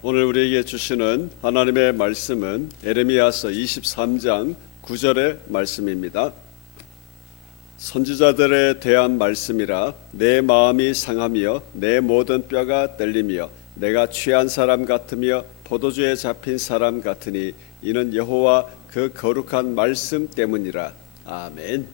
오늘 우리에게 주시는 하나님의 말씀은 에레미야서 23장 9절의 말씀입니다. 선지자들에 대한 말씀이라 내 마음이 상하며 내 모든 뼈가 떨리며 내가 취한 사람 같으며 포도주에 잡힌 사람 같으니 이는 여호와 그 거룩한 말씀 때문이라. 아멘.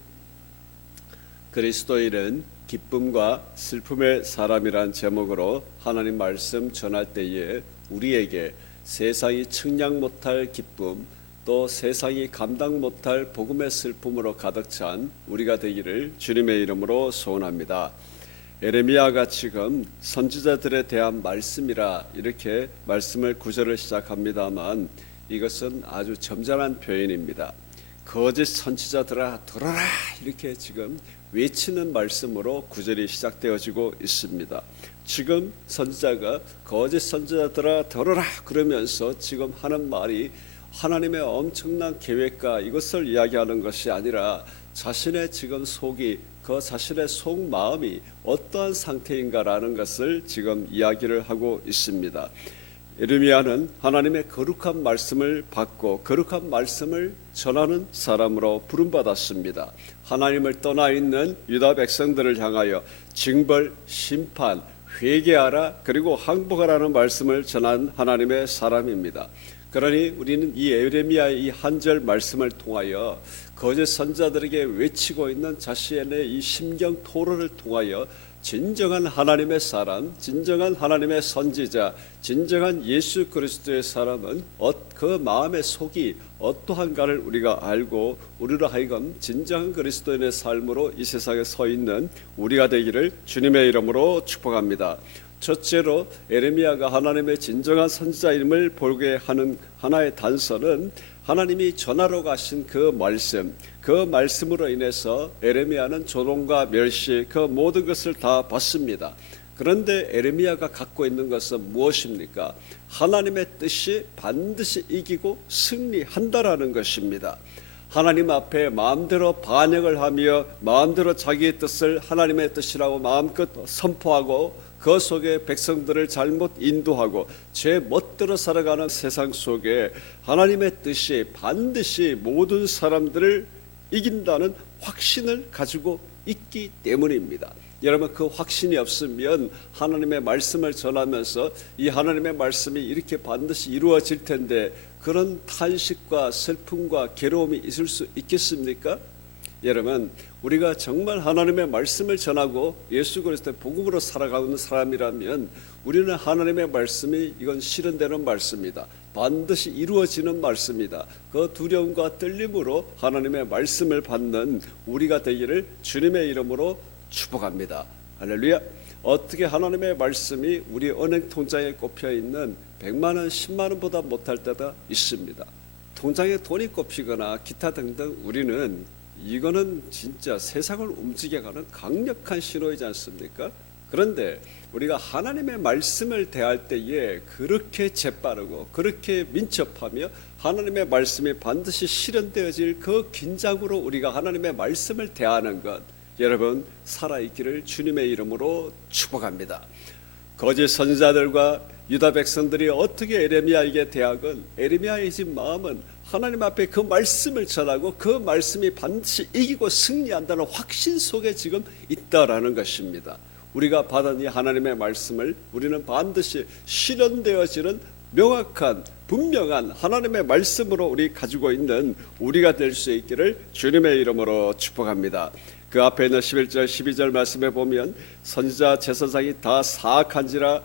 그리스도인은 기쁨과 슬픔의 사람이란 제목으로 하나님 말씀 전할 때에 우리에게 세상이 측량 못할 기쁨, 또 세상이 감당 못할 복음의 슬픔으로 가득 찬 우리가 되기를 주님의 이름으로 소원합니다. 에레미야가 지금 선지자들에 대한 말씀이라 이렇게 말씀을 구절을 시작합니다만 이것은 아주 점잖은 표현입니다. 거짓 선지자들아 들어라 이렇게 지금 외치는 말씀으로 구절이 시작되어지고 있습니다. 지금 선지자가 거짓 선지자들아 들어라 그러면서 지금 하는 말이 하나님의 엄청난 계획과 이것을 이야기하는 것이 아니라 자신의 지금 속이, 그 자신의 속마음이 어떠한 상태인가라는 것을 지금 이야기를 하고 있습니다. 에레미야는 하나님의 거룩한 말씀을 받고 거룩한 말씀을 전하는 사람으로 부름받았습니다. 하나님을 떠나 있는 유다 백성들을 향하여 징벌, 심판, 회개하라 그리고 항복하라는 말씀을 전한 하나님의 사람입니다. 그러니 우리는 이 에레미야의 이 한 절 말씀을 통하여 거짓 선지자들에게 외치고 있는 자신의 이 심경 토로를 통하여 진정한 하나님의 사람, 진정한 하나님의 선지자, 진정한 예수 그리스도의 사람은 그 마음의 속이 어떠한가를 우리가 알고 우리로 하여금 진정한 그리스도인의 삶으로 이 세상에 서 있는 우리가 되기를 주님의 이름으로 축복합니다. 첫째로 에레미야가 하나님의 진정한 선지자임을 보게 하는 하나의 단서는 하나님이 전하러 가신 그 말씀으로 인해서 에레미야는 조롱과 멸시 그 모든 것을 다 받습니다. 그런데 에레미야가 갖고 있는 것은 무엇입니까? 하나님의 뜻이 반드시 이기고 승리한다라는 것입니다. 하나님 앞에 마음대로 반역을 하며 마음대로 자기의 뜻을 하나님의 뜻이라고 마음껏 선포하고 그 속에 백성들을 잘못 인도하고 죄 멋대로 살아가는 세상 속에 하나님의 뜻이 반드시 모든 사람들을 이긴다는 확신을 가지고 있기 때문입니다. 여러분 그 확신이 없으면 하나님의 말씀을 전하면서 이 하나님의 말씀이 이렇게 반드시 이루어질 텐데 그런 탄식과 슬픔과 괴로움이 있을 수 있겠습니까? 여러분 우리가 정말 하나님의 말씀을 전하고 예수 그리스도의 복음으로 살아가는 사람이라면 우리는 하나님의 말씀이 이건 실현되는 말씀이다. 반드시 이루어지는 말씀이다. 그 두려움과 떨림으로 하나님의 말씀을 받는 우리가 되기를 주님의 이름으로 축복합니다. 할렐루야. 어떻게 하나님의 말씀이 우리 은행 통장에 꼽혀 있는 100만 원, 10만 원보다 못할 때가 있습니다. 통장에 돈이 꼽히거나 기타 등등 우리는 이거는 진짜 세상을 움직여가는 강력한 신호이지 않습니까? 그런데 우리가 하나님의 말씀을 대할 때에 그렇게 재빠르고 그렇게 민첩하며 하나님의 말씀이 반드시 실현되어질 그 긴장으로 우리가 하나님의 말씀을 대하는 것 여러분 살아있기를 주님의 이름으로 축복합니다. 거짓 선지자들과 유다 백성들이 어떻게 에레미야에게 대하건 에레미야의 집 마음은 하나님 앞에 그 말씀을 전하고 그 말씀이 반드시 이기고 승리한다는 확신 속에 지금 있다라는 것입니다. 우리가 받은 이 하나님의 말씀을 우리는 반드시 실현되어지는 명확한 분명한 하나님의 말씀으로 우리 가지고 있는 우리가 될 수 있기를 주님의 이름으로 축복합니다. 그 앞에 있는 11절 12절 말씀에 보면 선지자 제사장이 다 사악한지라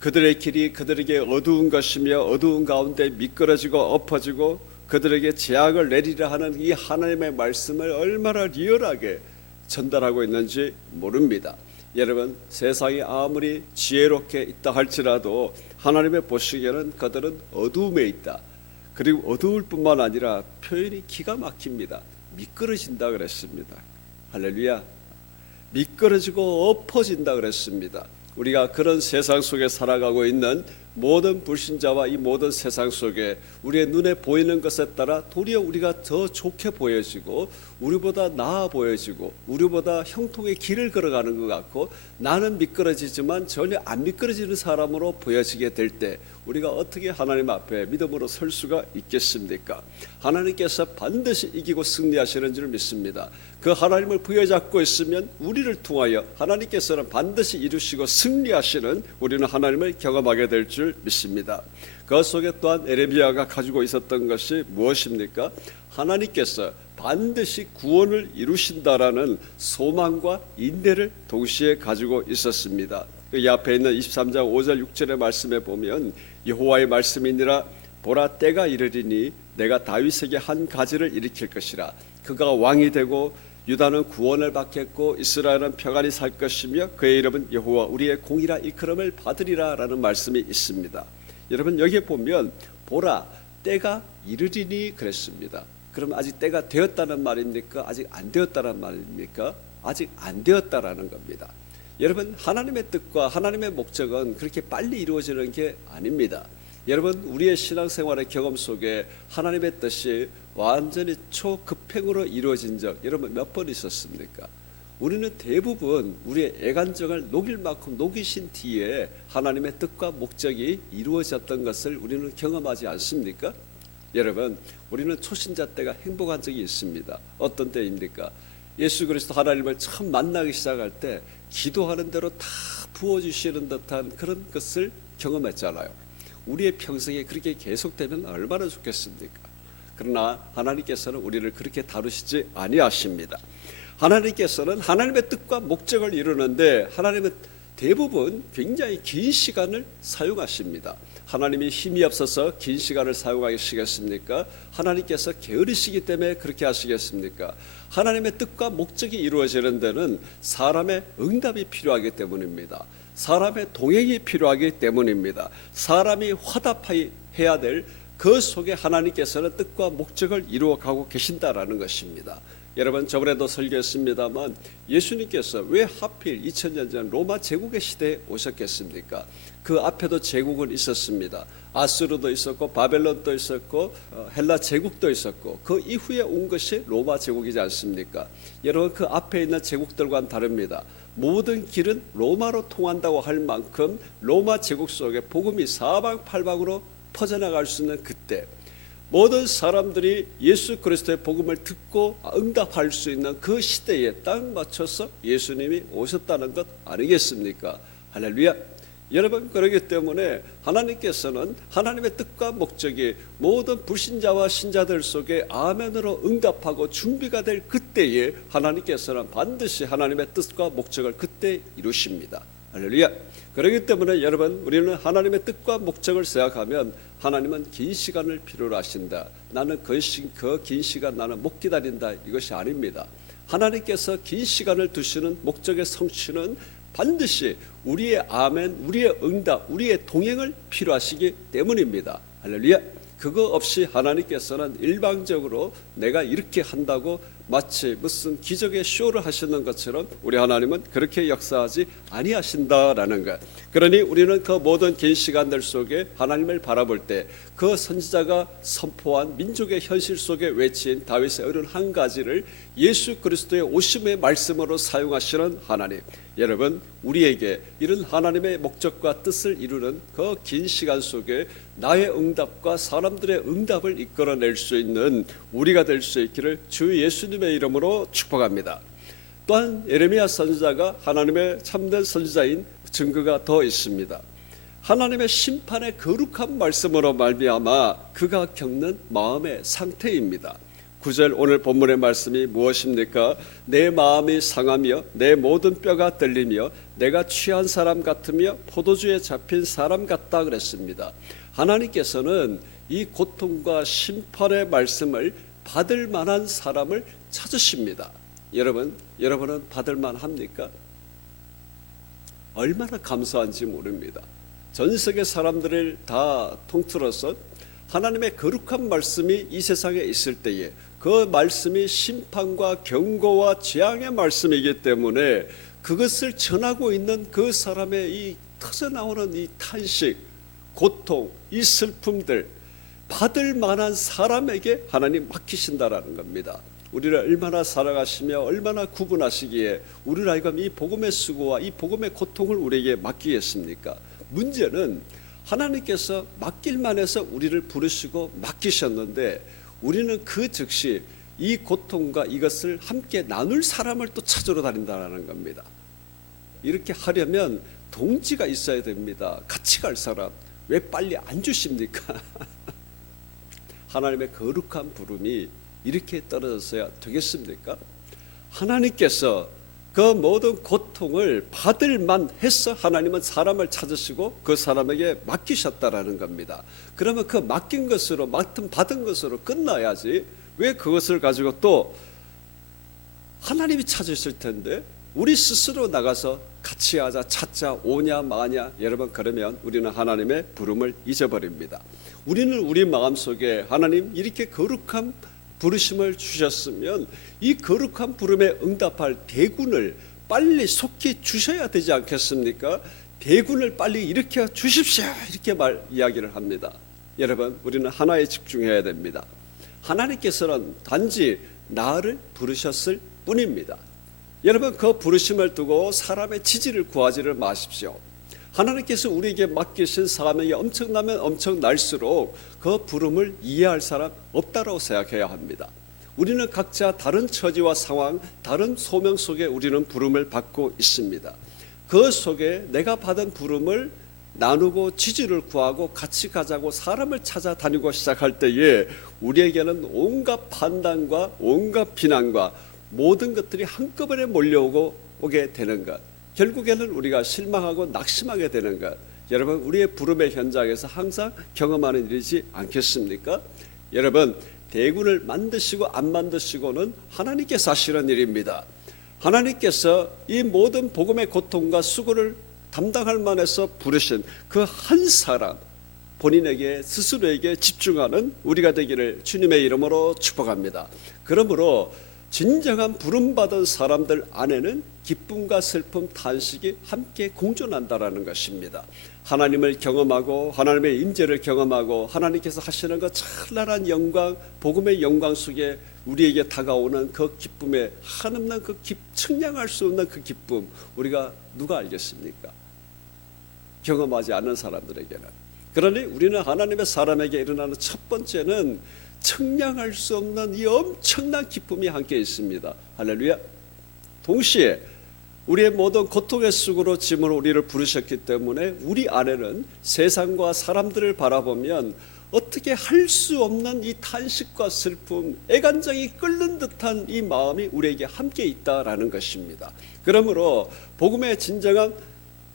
그들의 길이 그들에게 어두운 것이며 어두운 가운데 미끄러지고 엎어지고 그들에게 재앙을 내리려 하는 이 하나님의 말씀을 얼마나 리얼하게 전달하고 있는지 모릅니다. 여러분 세상이 아무리 지혜롭게 있다 할지라도 하나님의 보시기에는 그들은 어두움에 있다. 그리고 어두울 뿐만 아니라 표현이 기가 막힙니다. 미끄러진다 그랬습니다. 할렐루야. 미끄러지고 엎어진다 그랬습니다. 우리가 그런 세상 속에 살아가고 있는 모든 불신자와 이 모든 세상 속에 우리의 눈에 보이는 것에 따라 도리어 우리가 더 좋게 보여지고 우리보다 나아 보여지고 우리보다 형통의 길을 걸어가는 것 같고 나는 미끄러지지만 전혀 안 미끄러지는 사람으로 보여지게 될 때 우리가 어떻게 하나님 앞에 믿음으로 설 수가 있겠습니까? 하나님께서 반드시 이기고 승리하시는 줄 믿습니다. 그 하나님을 부여잡고 있으면 우리를 통하여 하나님께서는 반드시 이루시고 승리하시는 우리는 하나님을 경험하게 될 줄 믿습니다. 그 속에 또한 에레미야가 가지고 있었던 것이 무엇입니까? 하나님께서 반드시 구원을 이루신다라는 소망과 인내를 동시에 가지고 있었습니다. 이 앞에 있는 23장 5절 6절의 말씀에 보면 여호와의 말씀이니라 보라 때가 이르리니 내가 다윗에게 한 가지를 일으킬 것이라 그가 왕이 되고 유다는 구원을 받겠고 이스라엘은 평안히 살 것이며 그의 이름은 여호와 우리의 공이라 일컬음을 받으리라 라는 말씀이 있습니다. 여러분 여기에 보면 보라 때가 이르리니 그랬습니다. 그럼 아직 때가 되었다는 말입니까? 아직 안 되었다는 말입니까? 아직 안 되었다라는 겁니다. 여러분 하나님의 뜻과 하나님의 목적은 그렇게 빨리 이루어지는 게 아닙니다. 여러분 우리의 신앙생활의 경험 속에 하나님의 뜻이 완전히 초급행으로 이루어진 적 여러분 몇 번 있었습니까? 우리는 대부분 우리의 애간정을 녹일 만큼 녹이신 뒤에 하나님의 뜻과 목적이 이루어졌던 것을 우리는 경험하지 않습니까? 여러분 우리는 초신자 때가 행복한 적이 있습니다. 어떤 때입니까? 예수 그리스도 하나님을 처음 만나기 시작할 때 기도하는 대로 다 부어주시는 듯한 그런 것을 경험했잖아요. 우리의 평생에 그렇게 계속되면 얼마나 좋겠습니까? 그러나 하나님께서는 우리를 그렇게 다루시지 아니하십니다. 하나님께서는 하나님의 뜻과 목적을 이루는데 하나님은 대부분 굉장히 긴 시간을 사용하십니다. 하나님이 힘이 없어서 긴 시간을 사용하시겠습니까? 하나님께서 게으르시기 때문에 그렇게 하시겠습니까? 하나님의 뜻과 목적이 이루어지는 데는 사람의 응답이 필요하기 때문입니다. 사람의 동행이 필요하기 때문입니다. 사람이 화답해야 될 그 속에 하나님께서는 뜻과 목적을 이루어가고 계신다라는 것입니다. 여러분 저번에도 설교했습니다만 예수님께서 왜 하필 2000년 전 로마 제국의 시대에 오셨겠습니까? 그 앞에도 제국은 있었습니다. 아수르도 있었고 바벨론도 있었고 헬라 제국도 있었고 그 이후에 온 것이 로마 제국이지 않습니까? 여러분 그 앞에 있는 제국들과는 다릅니다. 모든 길은 로마로 통한다고 할 만큼 로마 제국 속에 복음이 사방팔방으로 퍼져나갈 수 있는 그때 모든 사람들이 예수 그리스도의 복음을 듣고 응답할 수 있는 그 시대에 딱 맞춰서 예수님이 오셨다는 것 아니겠습니까? 할렐루야. 여러분 그렇기 때문에 하나님께서는 하나님의 뜻과 목적이 모든 불신자와 신자들 속에 아멘으로 응답하고 준비가 될 그때에 하나님께서는 반드시 하나님의 뜻과 목적을 그때 이루십니다. 할렐루야. 그렇기 때문에 여러분 우리는 하나님의 뜻과 목적을 생각하면 하나님은 긴 시간을 필요로 하신다. 나는 그 긴 시간 나는 못 기다린다. 이것이 아닙니다. 하나님께서 긴 시간을 두시는 목적의 성취는 반드시 우리의 아멘, 우리의 응답, 우리의 동행을 필요하시기 때문입니다. 할렐루야. 그거 없이 하나님께서는 일방적으로 내가 이렇게 한다고 마치 무슨 기적의 쇼를 하시는 것처럼 우리 하나님은 그렇게 역사하지 아니하신다라는 것. 그러니 우리는 그 모든 긴 시간들 속에 하나님을 바라볼 때 그 선지자가 선포한 민족의 현실 속에 외친 다윗의 어른 한 가지를 예수 그리스도의 오심의 말씀으로 사용하시는 하나님. 여러분 우리에게 이런 하나님의 목적과 뜻을 이루는 그 긴 시간 속에 나의 응답과 사람들의 응답을 이끌어낼 수 있는 우리가 될 수 있기를 주 예수님의 이름으로 축복합니다. 또한 예레미야 선지자가 하나님의 참된 선지자인 증거가 더 있습니다. 하나님의 심판의 거룩한 말씀으로 말미암아 그가 겪는 마음의 상태입니다. 9절 오늘 본문의 말씀이 무엇입니까? 내 마음이 상하며 내 모든 뼈가 떨리며 내가 취한 사람 같으며 포도주에 잡힌 사람 같다 그랬습니다. 하나님께서는 이 고통과 심판의 말씀을 받을 만한 사람을 찾으십니다. 여러분은 받을 만합니까? 얼마나 감사한지 모릅니다. 전 세계 사람들을 다 통틀어서 하나님의 거룩한 말씀이 이 세상에 있을 때에 그 말씀이 심판과 경고와 재앙의 말씀이기 때문에 그것을 전하고 있는 그 사람의 이 터져나오는 이 탄식, 고통, 이 슬픔들 받을 만한 사람에게 하나님 맡기신다라는 겁니다. 우리를 얼마나 사랑하시며 얼마나 구분하시기에 우리를 하여금 이 복음의 수고와 이 복음의 고통을 우리에게 맡기겠습니까? 문제는 하나님께서 맡길만 해서 우리를 부르시고 맡기셨는데 우리는 그 즉시 이 고통과 이것을 함께 나눌 사람을 또 찾으러 다닌다는 겁니다. 이렇게 하려면 동지가 있어야 됩니다. 같이 갈 사람. 왜 빨리 안 주십니까? 하나님의 거룩한 부름이 이렇게 떨어졌어야 되겠습니까? 하나님께서 그 모든 고통을 받을 만해서 하나님은 사람을 찾으시고 그 사람에게 맡기셨다라는 겁니다. 그러면 그 맡긴 것으로 받은 것으로 끝나야지 왜 그것을 가지고 또 하나님이 찾으실 텐데 우리 스스로 나가서 같이 하자, 찾자, 오냐 마냐. 여러분, 그러면 우리는 하나님의 부름을 잊어버립니다. 우리는 우리 마음속에 하나님 이렇게 거룩한 부르심을 주셨으면 이 거룩한 부름에 응답할 대군을 빨리 속히 주셔야 되지 않겠습니까? 대군을 빨리 일으켜 주십시오, 이렇게 이야기를 합니다. 여러분, 우리는 하나에 집중해야 됩니다. 하나님께서는 단지 나를 부르셨을 뿐입니다. 여러분, 그 부르심을 두고 사람의 지지를 구하지를 마십시오. 하나님께서 우리에게 맡기신 사명이 엄청나면 엄청날수록 그 부름을 이해할 사람 없다고 생각해야 합니다. 우리는 각자 다른 처지와 상황, 다른 소명 속에 우리는 부름을 받고 있습니다. 그 속에 내가 받은 부름을 나누고 지지를 구하고 같이 가자고 사람을 찾아다니고 시작할 때에 우리에게는 온갖 판단과 온갖 비난과 모든 것들이 한꺼번에 몰려오게 되는 것, 결국에는 우리가 실망하고 낙심하게 되는 것, 여러분, 우리의 부름의 현장에서 항상 경험하는 일이지 않겠습니까? 여러분, 대군을 만드시고 안 만드시고는 하나님께서 하시는 일입니다. 하나님께서 이 모든 복음의 고통과 수고를 담당할 만해서 부르신 그 한 사람, 본인에게 스스로에게 집중하는 우리가 되기를 주님의 이름으로 축복합니다. 그러므로 진정한 부름받은 사람들 안에는 기쁨과 슬픔, 탄식이 함께 공존한다라는 것입니다. 하나님을 경험하고 하나님의 임재를 경험하고 하나님께서 하시는 그 찬란한 영광, 복음의 영광 속에 우리에게 다가오는 그 기쁨에 한없는 그 측량할 수 없는 그 기쁨, 우리가 누가 알겠습니까? 경험하지 않는 사람들에게는. 그러니 우리는 하나님의 사람에게 일어나는 첫 번째는 측량할 수 없는 이 엄청난 기쁨이 함께 있습니다. 할렐루야. 동시에 우리의 모든 고통의 쑥으로 짐으로 우리를 부르셨기 때문에 우리 안에는 세상과 사람들을 바라보면 어떻게 할 수 없는 이 탄식과 슬픔, 애간장이 끓는 듯한 이 마음이 우리에게 함께 있다라는 것입니다. 그러므로 복음의 진정한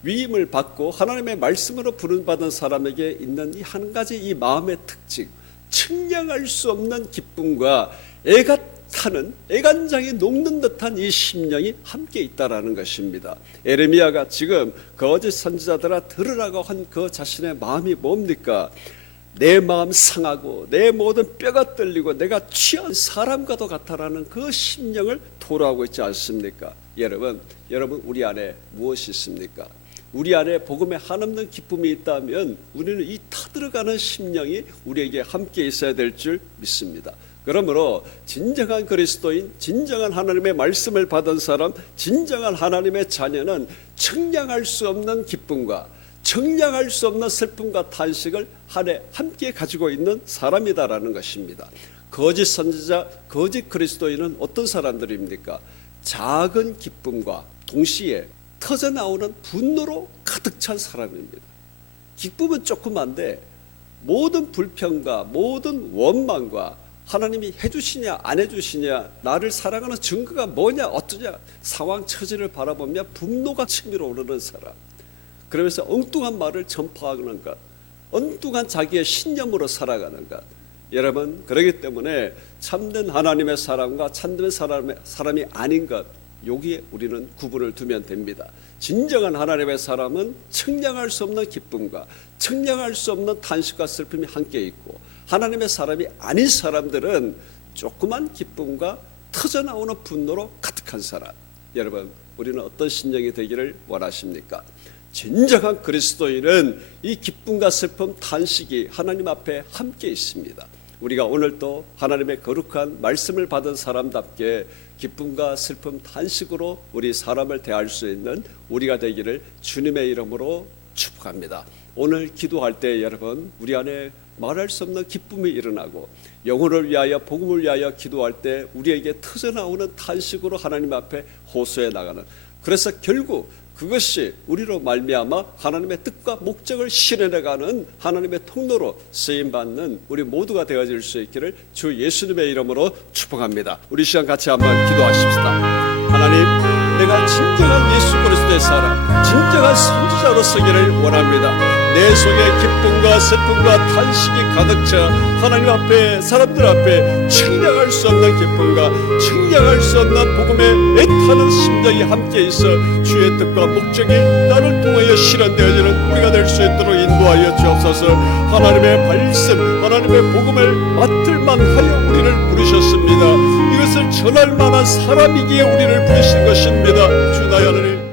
위임을 받고 하나님의 말씀으로 부름받은 사람에게 있는 이 한 가지 이 마음의 특징, 측량할 수 없는 기쁨과 애가 타는 애간장이 녹는 듯한 이 심령이 함께 있다라는 것입니다. 에레미야가 지금 거짓 선지자들아 들으라고 한 그 자신의 마음이 뭡니까? 내 마음 상하고 내 모든 뼈가 떨리고 내가 취한 사람과도 같다라는 그 심령을 토로하고 있지 않습니까? 여러분 우리 안에 무엇이 있습니까? 우리 안에 복음에 한없는 기쁨이 있다면 우리는 이 타들어가는 심령이 우리에게 함께 있어야 될 줄 믿습니다. 그러므로 진정한 그리스도인, 진정한 하나님의 말씀을 받은 사람, 진정한 하나님의 자녀는 측량할 수 없는 기쁨과 측량할 수 없는 슬픔과 탄식을 한해 함께 가지고 있는 사람이다라는 것입니다. 거짓 선지자, 거짓 그리스도인은 어떤 사람들입니까? 작은 기쁨과 동시에 터져나오는 분노로 가득 찬 사람입니다. 기쁨은 조그만데 모든 불평과 모든 원망과 하나님이 해주시냐 안 해주시냐, 나를 사랑하는 증거가 뭐냐 어떠냐, 상황 처지를 바라보며 분노가 치밀어 오르는 사람, 그러면서 엉뚱한 말을 전파하는 것, 엉뚱한 자기의 신념으로 살아가는 것. 여러분, 그렇기 때문에 참된 하나님의 사람과 참된 사람이 아닌 것, 여기에 우리는 구분을 두면 됩니다. 진정한 하나님의 사람은 측량할 수 없는 기쁨과 측량할 수 없는 탄식과 슬픔이 함께 있고, 하나님의 사람이 아닌 사람들은 조그만 기쁨과 터져나오는 분노로 가득한 사람. 여러분, 우리는 어떤 심령이 되기를 원하십니까? 진정한 그리스도인은 이 기쁨과 슬픔, 탄식이 하나님 앞에 함께 있습니다. 우리가 오늘도 하나님의 거룩한 말씀을 받은 사람답게 기쁨과 슬픔, 탄식으로 우리 사람을 대할 수 있는 우리가 되기를 주님의 이름으로 축복합니다. 오늘 기도할 때 여러분 우리 안에 말할 수 없는 기쁨이 일어나고 영혼을 위하여 복음을 위하여 기도할 때 우리에게 터져나오는 탄식으로 하나님 앞에 호소해 나가는, 그래서 결국 그것이 우리로 말미암아 하나님의 뜻과 목적을 실현해가는 하나님의 통로로 쓰임받는 우리 모두가 되어질 수 있기를 주 예수님의 이름으로 축복합니다. 우리 시간 같이 한번 기도하십시다. 하나님, 내가 진정한 예수 그리스도의 사람, 진정한 선지자로 서기를 원합니다. 내 속에 기쁨과 슬픔과 탄식이 가득 차 하나님 앞에, 사람들 앞에 측량할 수 없는 기쁨과 측량할 수 없는 복음에 애타는 심정이 함께 있어 주의 뜻과 목적이 나를 통하여 실현되어지는 우리가 될 수 있도록 인도하여 주옵소서. 하나님의 말씀, 하나님의 복음을 맡을 만하여 우리를 부르셨습니다. 이것을 전할 만한 사람이기에 우리를 부르신 것입니다. 주 나의 하나님,